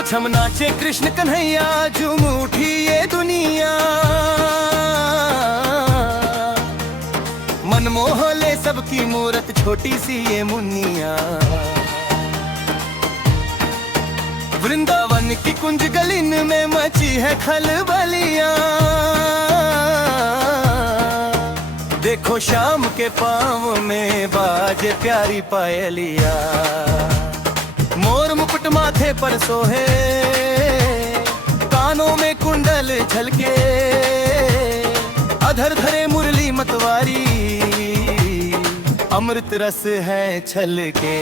छम छम नाचे कृष्ण कन्हैया, झूम उठी ये दुनिया। मन मोह ले सबकी मूरत, छोटी सी ये मुन्निया। वृंदावन की कुंज गलिन में मची है खलबलियां। देखो शाम के पाँव में बाजे प्यारी पायलिया। मोर मुकुट माथे पर सोहे, कानों में कुंडल झलके, अधर धरे मुरली मतवारी, अमृत रस है छलके।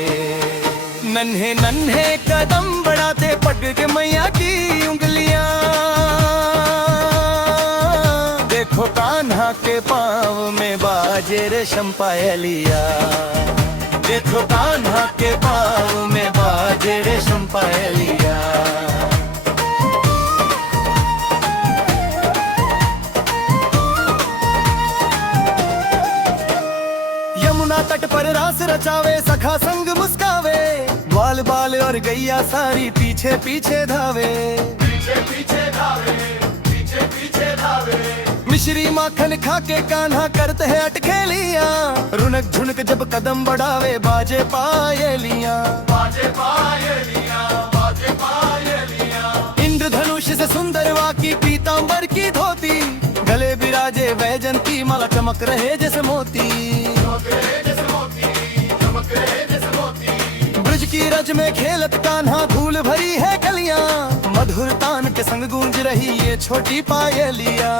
नन्हे नन्हे कदम बढ़ाते पग के मैया की उंगलियां। देखो कान्हा के पाँव में बाजे रेशम पायलिया। देखो कान्हा के पाँव में बाजे रेशम पायलिया। यमुना तट पर रास रचावे, सखा संग मुस्कावे, ग्वाल बाल और गैया सारी पीछे पीछे धावे। पीछे पीछे धावे, पीछे पीछे धावे। मिश्री माखन खाके कान्हा करते हैं अटखेलियां। रुनक झुनक जब कदम बढ़ावे, बाजे पायलियां। बाजे पायलियां, बाजे पायलियां। इंद्रधनुष से सुंदर वाकी पीतांबर की धोती, गले बिराजे वैजंती माला, चमक रहे जैसे मोती। ब्रज की रज में खेलत कान्हा, धूल भरी है गलियां। मधुर तान के संग गूंज रही ये छोटी पायलिया।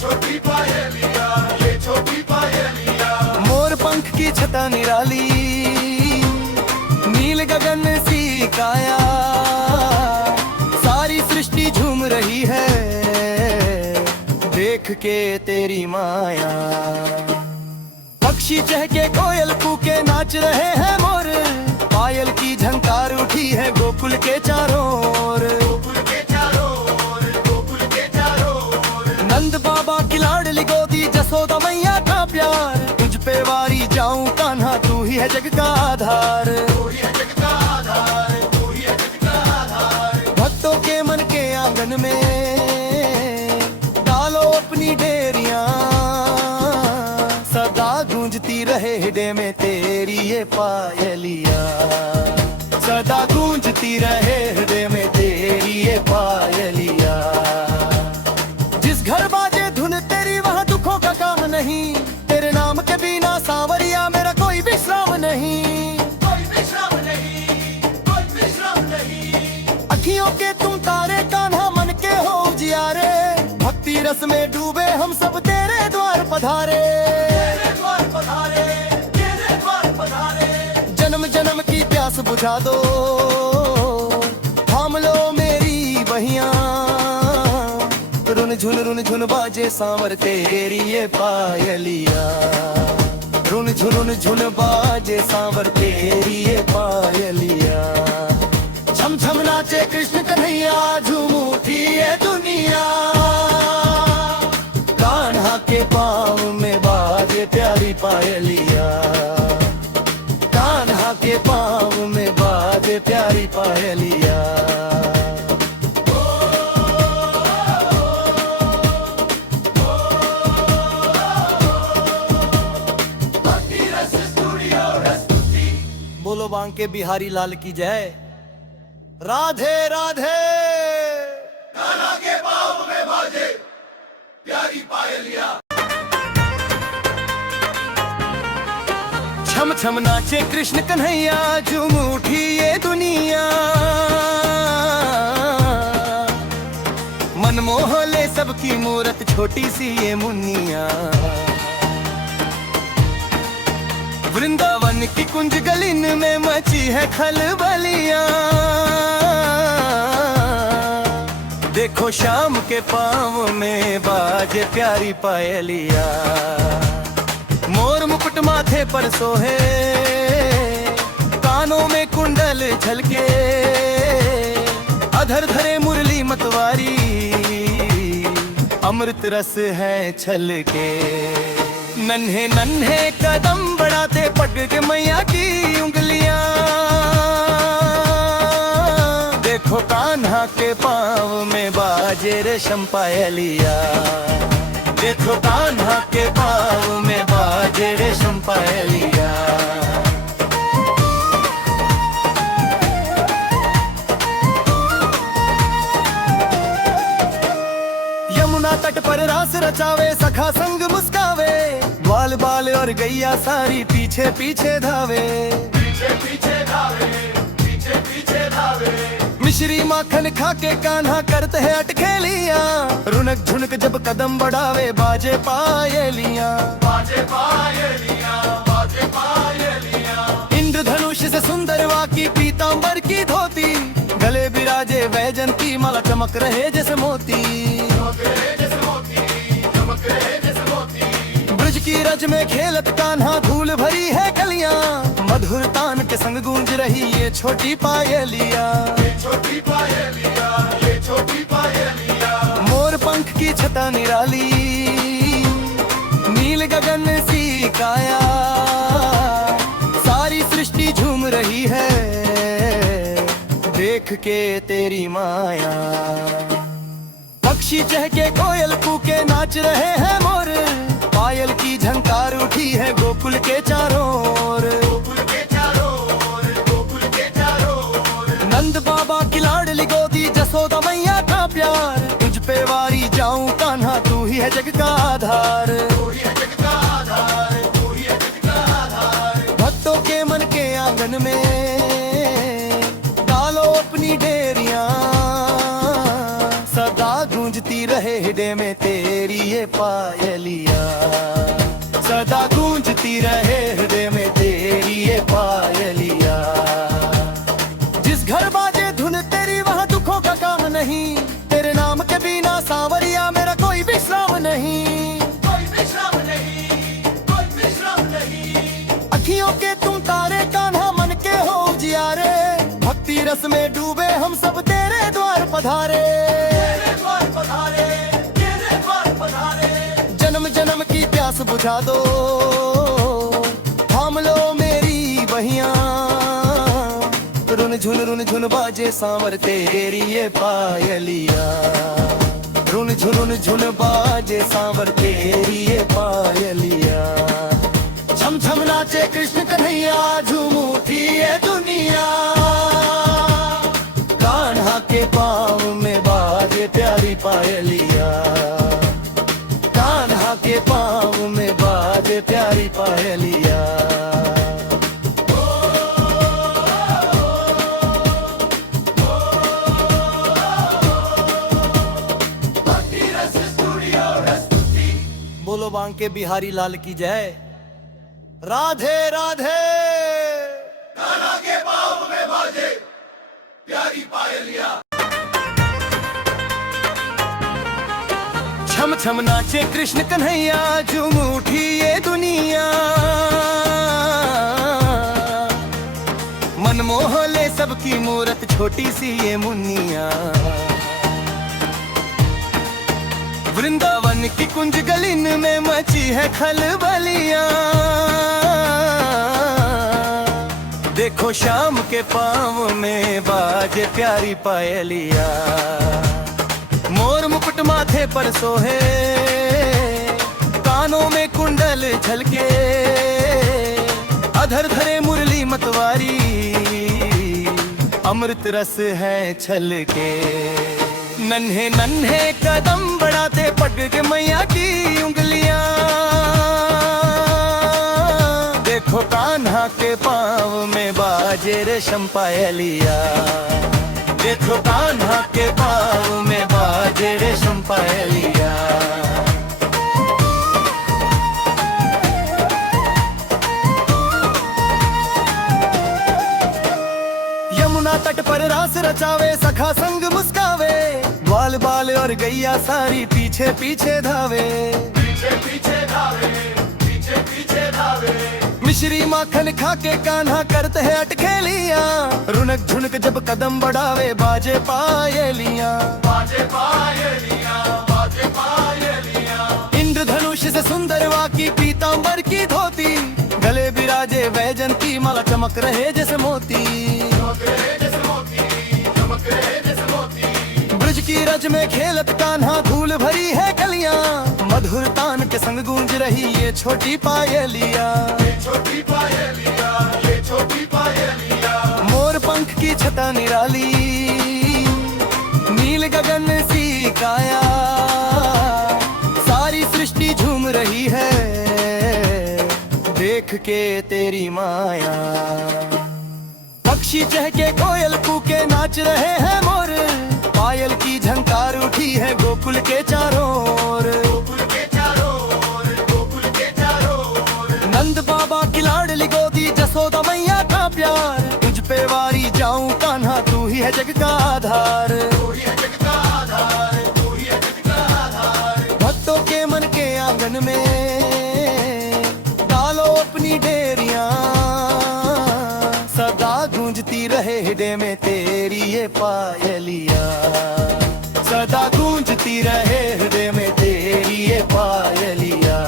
छोटी पायलिया, ये छोटी पायलिया। मोर पंख की छटा निराली, नील गगन सी काया, सारी सृष्टि झूम रही है देख के तेरी माया। पक्षी चहके, कोयल कूके, नाच रहे हैं मोर, पायल की झंकार उठी है गोकुल के चारों ओर। नंद बाबा की लाडली गोदी, जसोदा मैया का प्यार, तुझ पे वारी जाऊं कान्हा, तू ही है जग का आधार। भक्तों के मन के आंगन में डालो अपनी डेरियां, सदा गूंजती रहे हृदय में तेरी ये पायलिया। सदा गूंजती रहे हृदय में तेरी ये पायलिया। जिस घर बाजे धुन तेरी वहाँ दुखों का काम नहीं, तेरे नाम के बिना सांवरिया मेरा कोई विश्राम नहीं। कोई विश्राम नहीं, कोई विश्राम नहीं। अखियों के तुम तारे कान्हा, मन के हो उजियारे, भक्ति रस में डूबे हम सब तेरे द्वार पधारे। तेरे द्वार पधारे, तेरे द्वार पधारे। जन्म जन्म की प्यास बुझा दो, थाम लो मेरी बहियां। रुन झुन बाजे सांवर तेरी ये पायलिया। रुन झुन बाजे सांवर तेरी ये पायलिया। छम छम नाचे कृष्ण कन्हैया, झूम उठी ये दुनिया। कान्हा के पाँव में बाजे प्यारी पायलिया। कान्हा के पाँव में बाजे प्यारी पायलिया। बोलो बांके बिहारी लाल की जय। राधे राधे। कान्हा के पाँव में बाजे प्यारी पायलिया। छम छम नाचे कृष्ण कन्हैया, झूम उठी ये दुनिया। मन मोह ले सबकी मूरत, छोटी सी ये मुन्निया। वृंदावन की कुंज गलिन में मची है खलबलियां। देखो शाम के पाँव में बाजे प्यारी पायलिया। मोर मुकुट माथे पर सोहे, कानों में कुंडल झलके, अधर धरे मुरली मतवारी, अमृत रस है छलके। नन्हे नन्हे कदम बढ़ाते पग के मैया की उंगलियां। देखो कान्हा कान्हा के पाँव में बाजे रेशम पायलिया। देखो कान्हा के पाँव में बाजे रेशम पायलिया। यमुना तट पर रास रचावे, सखा संग मुस्कावे, ग्वाल बाल और गैया सारी पीछे पीछे धावे। पीछे पीछे धावे, पीछे पीछे धावे। मिश्री माखन खा के कान्हा करते हैं अटखेलियां, रुनक झुनक जब कदम बढ़ावे बाजे पायलियां। बाजे पायलिया, बाजे पायलिया। इंद्रधनुष से सुंदर वाकी पीतांबर की धोती, गले बिराजे वैजंती माला चमक रहे जैसे मोती। चमक रहे जैसे मोती, चमक रहे जैसे मोती। ब्रज की रज में खेलत कान्हा, धूल भरी है कलियां, मधुर तान के संग गूंज रही ये छोटी पायलिया। ये छोटी पायलिया, ये छोटी पायलिया। मोर पंख की छटा निराली, नील गगन सी काया, सारी सृष्टि झूम रही है देख के तेरी माया। पक्षी चहके कोयल कूके नाच रहे हैं मोर, पायल की झंकार उठी है गोकुल के चारों ओर। गोकुल के चारों ओर, गोकुल के चारों ओर। नंद बाबा की लाडली गोदी, जसोदा मैया का प्यार, तुझ पे वारी जाऊं कान्हा तू ही है जग का आधार। तू ही है जग का आधार, तू ही है जग का आधार। भक्तों के मन के आंगन में डालो अपनी डेरियां, सदा गूंजती रहे हृदय में तेरी ये पायलिया। सदा गूंजती रहे हृदय में तेरी ये पायलिया। जिस घर बाजे धुन तेरी वहाँ दुखों का काम नहीं, तेरे नाम के बिना सांवरिया मेरा कोई विश्राम नहीं। कोई विश्राम नहीं, कोई विश्राम नहीं। अखियों के तुम तारे कान्हा मन के हो उजियारे, भक्ति रस में डूबे हम सब तेरे द्वार पधारे। तेरे द्वार पधारे, तेरे द्वार पधारे। जन्म जन्म की प्यास बुझा दो, थाम लो मेरी बहियां, रुन झुन बाजे सांवर तेरी ये पायलिया। रुन झुन बाजे सांवर तेरी ये पायलिया। छम छम नाचे कृष्ण कन्हैया, झूम उठी ये दुनिया। कान्हा के पाँव में बाजे प्यारी पायलिया। कान्हा के पाँव में बाजे प्यारी पायलिया। बोलो बांके बिहारी लाल की जय। राधे राधे। कान्हा के पाँव में बाजे प्यारी पायलिया। छम छम नाचे कृष्ण कन्हैया, झूम उठी ये दुनिया। मन मोह ले सबकी मूरत, छोटी सी ये मुन्निया। वृंदावन की कुंज गलिन में मची है खलबलियां। देखो शाम के पाँव में बाजे प्यारी पायलिया। मोर मुकुट माथे पर सोहे, कानों में कुंडल झलके, अधर धरे मुरली मतवारी, अमृत रस है छलके। नन्हे नन्हे कदम बढ़ाते पकड़ के मैया की उंगलियां। देखो कान्हा के पाँव में बाजे रेशम पायलिया। देखो कान्हा के पाँव में बाजे रेशम पायलिया। यमुना तट पर रास रचावे, सखा संग मुस्कावे, ग्वाल बाल और गैया सारी पीछे पीछे धावे। पीछे पीछे धावे, पीछे पीछे धावे। मिश्री माखन खा के कान्हा करते हैं अटखेलियां, रुनक झुनक जब कदम बढ़ावे बाजे पायलियां। बाजे पायलिया, बाजे पायलिया। इंद्रधनुष से सुंदर वाकी पीतांबर की धोती, गले बिराजे वैजंती माला चमक रहे जैसे मोती। चमक रहे जैसे मोती, चमक रहे जैसे मोती। रज में खेलत कान्हा धूल भरी है गलियां, मधुर तान के संग गूंज रही ये छोटी पायलिया। ये छोटी पायलिया, ये छोटी पायलिया। मोर पंख की छटा निराली, नील गगन सी काया, सारी सृष्टि झूम रही है देख के तेरी माया। पक्षी चहके कोयल कूके नाच रहे हैं मोर, पायल की झंकार उठी है गोकुल के चारों ओर। गोकुल के चारों ओर, गोकुल के चारों ओर। नंद बाबा की लाडली गोदी जसोदा मैया का प्यार, तुझ पे वारी जाऊं कान्हा तू ही है जग का आधार। तू ही है जग का आधार, तू ही है जग का आधार। भक्तों के मन के आंगन में डालो अपनी डेरियां, सदा गूंजती रहे हृदय में तेरी ये पायलिया। सदा गूंजती रहे हृदय में तेरी ये पायलिया।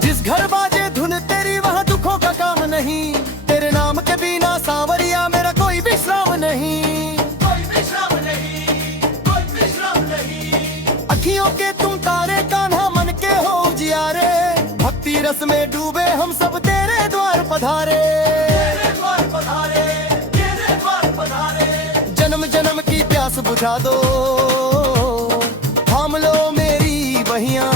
जिस घर बाजे धुन तेरी वहाँ दुखों का काम नहीं, तेरे नाम के बिना सांवरिया मेरा कोई विश्राम नहीं। कोई विश्राम नहीं, कोई विश्राम नहीं। अखियों के तुम तारे कान्हा मन के हो उजियारे, भक्ति रस में डूबे हम सब तेरे द्वार पधारे। तेरे द्वार पधारे, तेरे द्वार पधारे। जन्म जन्म की प्यास बुझा दो, थाम लो मेरी बहियां।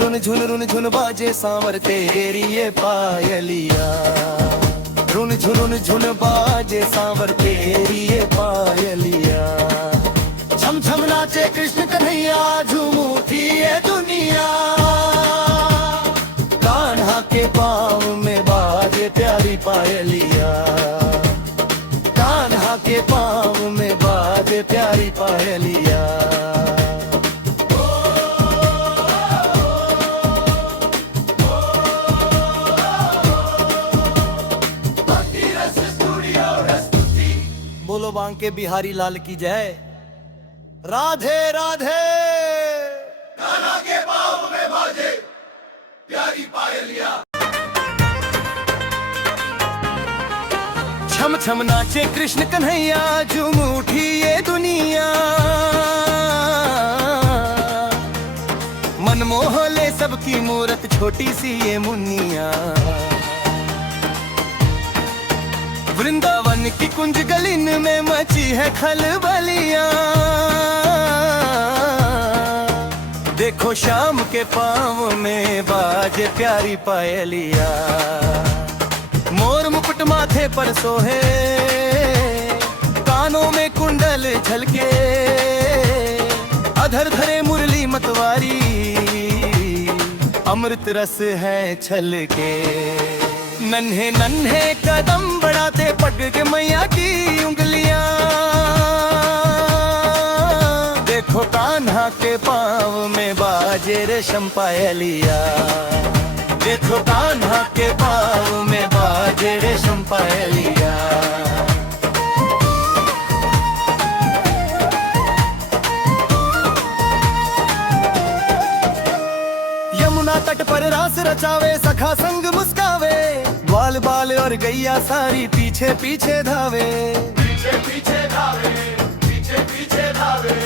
रुन झुन बाजे सांवर तेरी ये पायलिया। रुन झुन बाजे सांवर तेरी ये पायलिया। छम छम नाचे कृष्ण कन्हैया, झूम उठी ये दुनिया। कान्हा के पाँव में बाजे प्यारी पायलिया। कान्हा के पाँव में बाजे प्यारी पायलिया। भक्ति रस स्टूडियो प्रस्तुति। बोलो बांके बिहारी लाल की जय। राधे राधे। कान्हा के पाँव में बाजे प्यारी पायलिया। छम छम नाचे कृष्ण कन्हैया, झूम उठी ये दुनिया। मन मोह ले सबकी मूरत छोटी सी ये मुन्निया। वृंदावन की कुंज गलिन में मची है खलबलियां। देखो शाम के पाँव में बाजे प्यारी पायलिया। मोर मुकुट माथे पर सोहे, कानों में कुंडल झलके, अधर धरे मुरली मतवारी, अमृत रस है छलके। नन्हे नन्हे कदम बढ़ाते पग के मैया की उंगलियां। देखो कान्हा के पाँव में बाजे रेशम पायलिया। देखो कान्हा के पाँव में बाजे रेशम पायलिया। यमुना तट पर रास रचावे, सखा संग मुस्कावे, बाल बाल और गैया सारी पीछे पीछे धावे। पीछे पीछे धावे, पीछे पीछे धावे।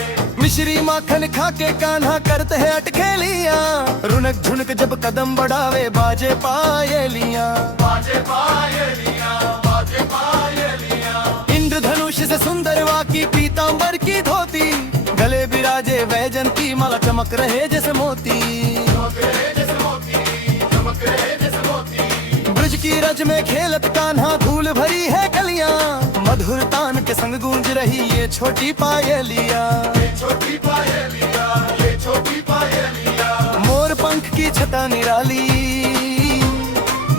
मिश्री माखन खा के कान्हा करते हैं अटखेलियां। रुनक झुनक जब कदम बढ़ावे बाजे पायलियां। बाजे पायलिया, बाजे पायलिया। इंद्रधनुष से सुंदर वाकी पीतांबर की धोती, गले बिराजे वैजंती माला चमक रहे जैसे मोती। चमक रहे जैसे मोती, चमक रहे जैसे मोती। ब्रज की रज में खेलत कान्हा धूल भरी है गलियां, मधुर तान के संग गूंज रही ये छोटी पायलिया। ये छोटी पायलिया, ये छोटी पायलिया। मोर पंख की छटा निराली,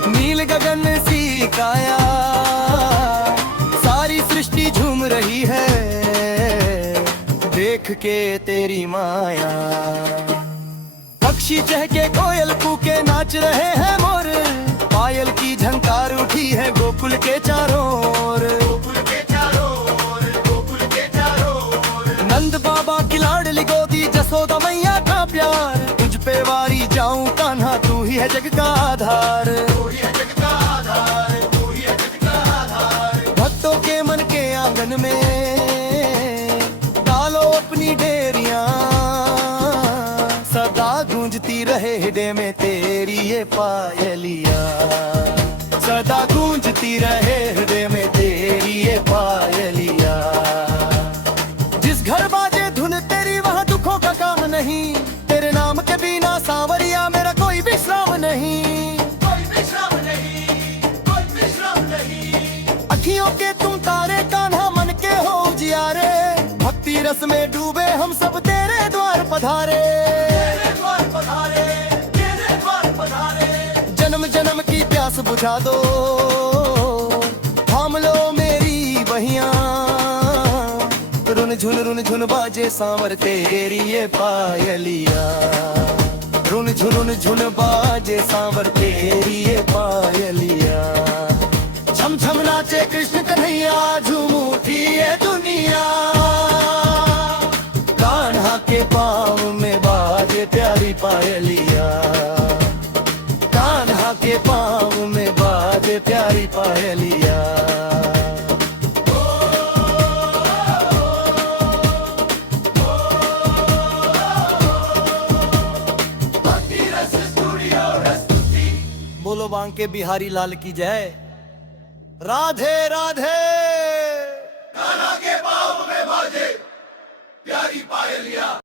नील गगन सी काया, सारी सृष्टि झूम रही है देख के तेरी माया। पक्षी चहके कोयल कूके नाच रहे हैं मोर, पायल की झंकार उठी है गोकुल के चारों ओर। गोकुल के चारों ओर, गोकुल के चारों ओर। नंद बाबा की लाडली गोदी जसोदा मैया का प्यार, तुझ पे वारी जाऊं कान्हा तू ही है जग का आधार। तू ही है जग का आधार, तू ही है जग का आधार। भक्तों के मन के आंगन में हृदय में तेरी ये पायलिया, सदा गूंजती रहे हृदय में तेरी ये पायलिया। जिस घर बाजे धुन तेरी वहाँ दुखों का काम नहीं, तेरे नाम के बिना सांवरिया मेरा कोई विश्राम नहीं। कोई विश्राम नहीं, कोई विश्राम नहीं। अखियों के तुम तारे, कान्हा मन के हो उजियारे, भक्ति रस में डूबे हम सब तेरे द्वार पधारे। तेरे द्वार पधारे, तेरे द्वार पधारे। जन्म जन्म की प्यास बुझा दो, थाम लो मेरी बहिया, रुन झुन बाजे सांवर तेरी ये पायलिया, रुन झुन बाजे सांवर तेरी ये पायलिया। छम छम नाचे कृष्ण कन्हैया, झूम उठी ये दुनिया, कान्हा के पाँव में बाजे प्यारी पायलिया, कान्हा के पाँव में बाजे प्यारी पायलिया। भक्ति रस स्टूडियो प्रस्तुति। बोलो बांके बिहारी लाल की जय। राधे राधे। कान्हा के पाँव में बाजे प्यारी पायलिया।